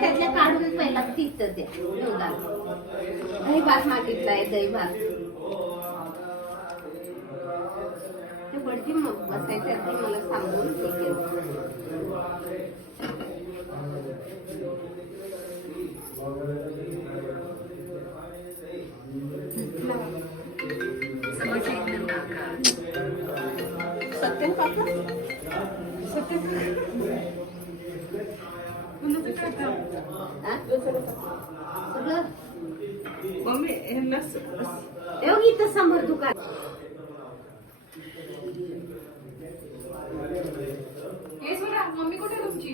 त्यातल्या काढून पहिला तिथं ते दुधाला दही भात मागितलाय दही भात. ते बडकी मग बसायचं मला सांगून सगळं मम्मी येऊ इथं समोर दुकान हे मम्मी कुठे तुमची?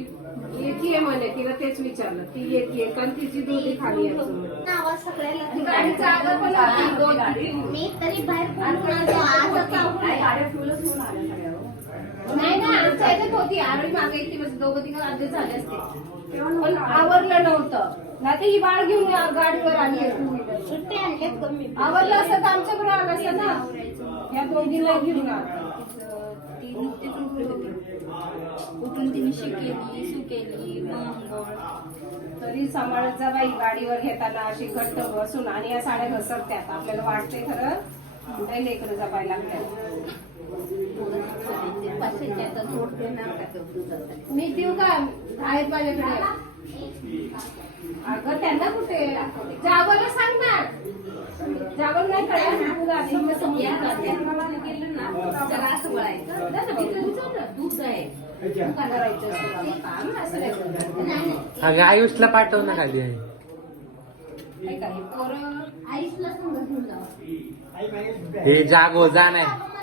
येतीये म्हणे तिला तेच विचारलं. ती येतीये कारण तिची दोघी खाली. आवाज सगळ्याला. मी तरी बाहेर आवडलं. नाही ना आमच्या ह्याच्यात होती. आरोळी मागे एक दिवस दोघं तिघं अर्धे झाले असते. पण आवरलं नव्हतं. ना ही बाळ घेऊन गाडीवर आली. सुट्टे आणले कमी. आवरलं असतं तर आमच्याकडे आलं असतं ना. या घेऊन. ती उठली होती उठून तिने शी केली सू केली मग तरी सांभाळत जा बाई गाडीवर घेताना अशी घट्ट बसून आणि या साड्या घसरत्यात. आपल्याला वाटते खरं. लेकरं जपायला लागतात मी देऊ का? आहेत माझ्याकडे. अगं त्यांना कुठे? जावलं सांग ना. जावं नाही रस्त्याप्रमाणे गेलं ना जरा असं ना, दूध आहे. अगं आयुषला पाठव ना खाली. हे जावं. हे जागो जा नाही.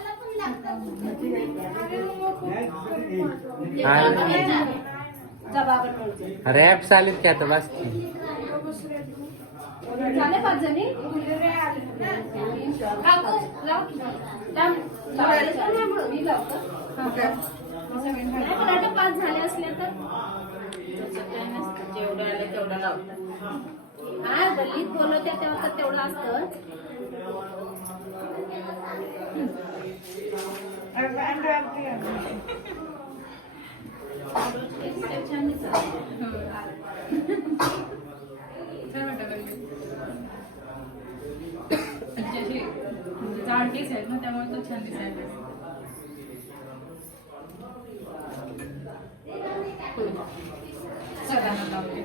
रॅप चालेल की आता बस. झाले पाच जणी. मी लावतो. हा. पाच झाले असले तर जेवढं आलं तेवढं लावतात हा गल्लीत बोलवत्या तेव्हा तर तेवढं असतं छान वाटत गल्ली म्हणजे अशी जाड केस आहेत ना त्यामुळे तो छान दिसायला सगळ्यांना लावते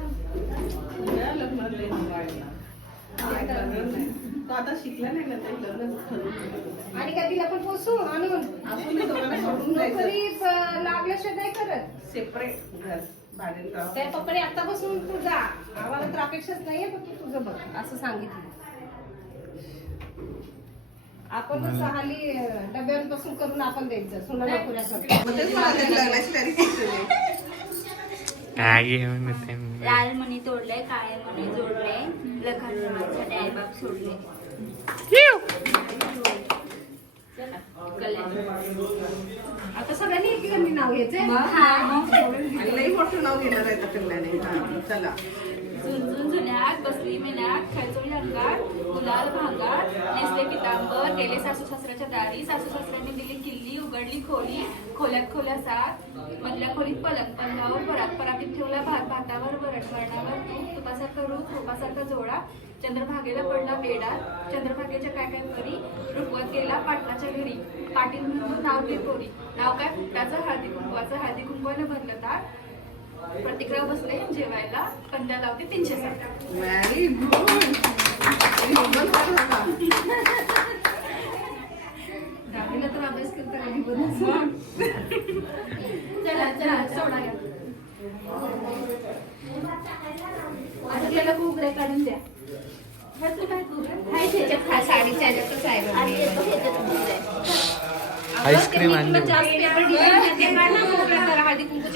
या लग्नात लई निघायला. काय करणार नाही. तो आता शिकला नाही ना ते? लग्न ठरवून. आणि काय तिला पण पोसू आणून. आपण नाही दोघांना सोडून जायचं. नोकरी प- लागल्याशिवाय नाही करत. सेपरेट घर भाड्यानं त्या पप्पाने आतापासून तू जा. आम्हाला तर अपेक्षाच नाहीये पण तू तुझं बघ असं सांगितलं. आपण तर सहाली डब्यांपासून करून आपण द्यायचं मी? लाल मणी तोडले काळे मणी जोडले लखानसाठी आईबाप सोडले आता सगळ्यांनी एकेकांनी नाव घ्यायचंय. लई मोठं नाव घेणार आहे हा, चला. झुंझुन जुन्यात बसली मेन्यात खेळचोळी अंगात गुलाल भांगात नेसले पितांबर गेले सासू सासऱ्याच्या दारी सासू सासऱ्यांनी दिली किल्ली उघडली खोली खोल्यात खोल्या सात मधल्या खोलीत पलंग पलंगावर परात परातीत ठेवला भात भातावर वरण वरणावर तूप तुपासारखा रूप रूपासारखा जोडा चंद्रभागेला पडला वेडा चंद्रभागेच्या काय काय करी? रुकवत गेला पाटलाच्या घरी. पाटील म्हणून नाव घे पोरी नाव काय? फुटाचं हळदी कुंकवाचं. हळदी कुंकवानं भरलं ताट. प्रतिक्रिया बसले जेवायला. कंद्या लावते तीनशे दहावीला तर अभ्यास करता चला चला सोडा घ्या. आता त्याला घुगऱ्या काढून द्या. आईस्क्रीम आणली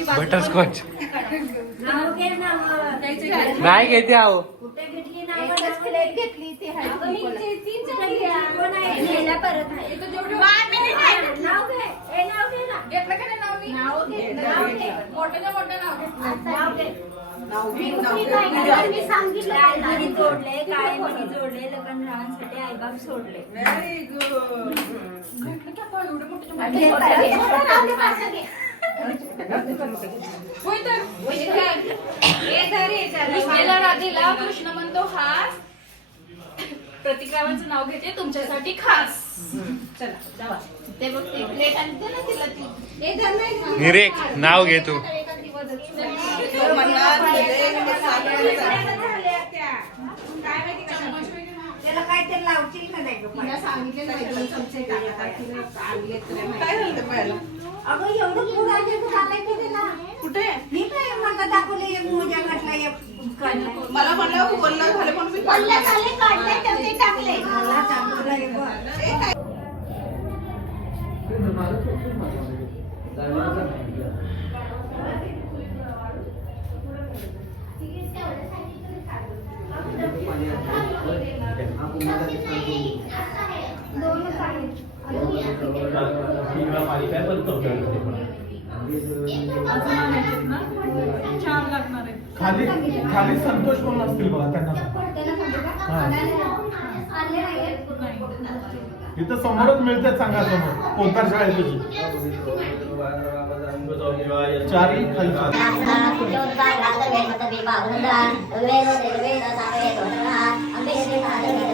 बटरस्कॉच. नाही घेते आहो. कुठे घेतली? नाव एकच प्लेट घेतली ती हळदी परत आहे. नाव. घेतलं का नाही नाव घेतलं. मोठ्याच्या मोठं नाव. घेतलं मी सांगितलं. मणी जोडले काळे मणी जोडले लग्न राहांसाठी आईबाप सोडले. हे हे राधेला कृष्ण म्हणतो हास प्रतिक्रावांचं नाव घेते तुमच्यासाठी खास चला जावा ते बघ ती प्लेट आणि दे ना तिला ती. हे धर नाही का? निरेख, नाव घे तू. एका दिवसात. तो. त्याला लावतील का नाही गं तिला सांगितलं नाही दोन चमचे टाका. तिला आणले तर नाही काय झालं त्या पायाला अगं एवढं पुढं आहे तू घालायचं त्याला कुठे मी काय म्हणता दाखवले एक मोजा घातला एक. मला म्हणलं बोलणं झालं पण मी वल्ल्या झाले, काढले, टाकले. मला बघ. काय लागणार आहे खाली खाली संतोष म्हणून असतील बघा त्यांना इथं समोरच मिळते चांगला समोर. कोणत्या शाळेपाशी चारी खाली चारी. चार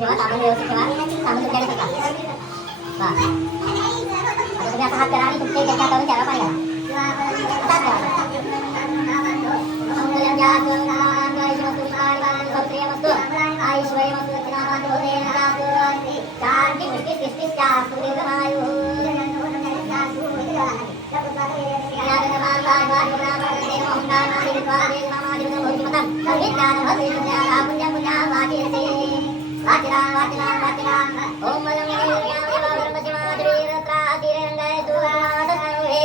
घाला. ऐकूचं ठेवा, साबण व्यवस्थित ठेवा. साबण तुमच्याकडे फेका. बस. आता तुम्ही असा हात करा आणि तुमच्या त्याच्या हातावरून त्याला पाणी घाला. असाच करा.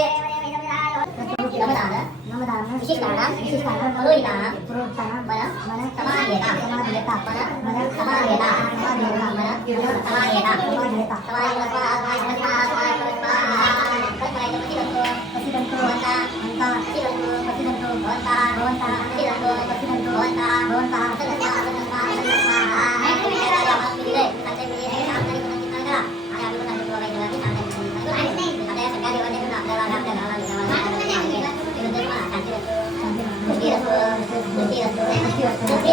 ऐश्वर्यमस्तु दक्षिणामातु शांती वृष्टी सृष्टी शास्त्र विशेष कारण विशेष कारण पुरोहितानां पुरोहितानां बलं बलं समाधीयता समाधीयता बलं बलं समाधीयता समाधीयता बलं समाधीयता समाधीयता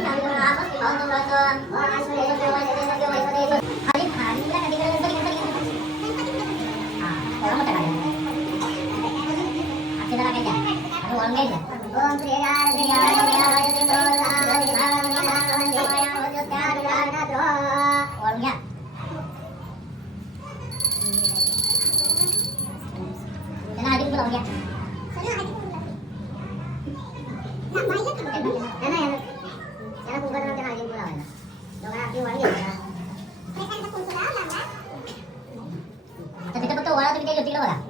Nah, banyak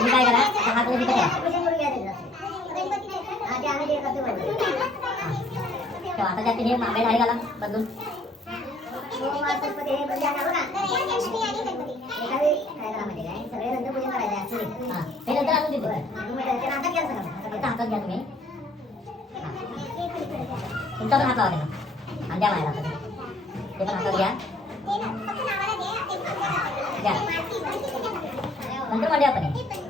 तुम्ही काय करा. हा कलर इथं ठेवा आता जाते हे मागे आहे घाला बदलून हे घ्या तुम्ही तुमचा पण हात लावा आणि द्या माझ्या हातात ते पण हातात घ्या द्या नंतर मध्ये आपण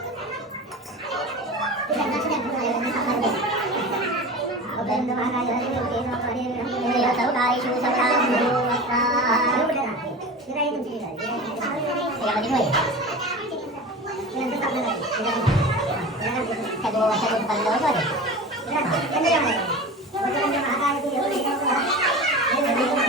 他们就过来了。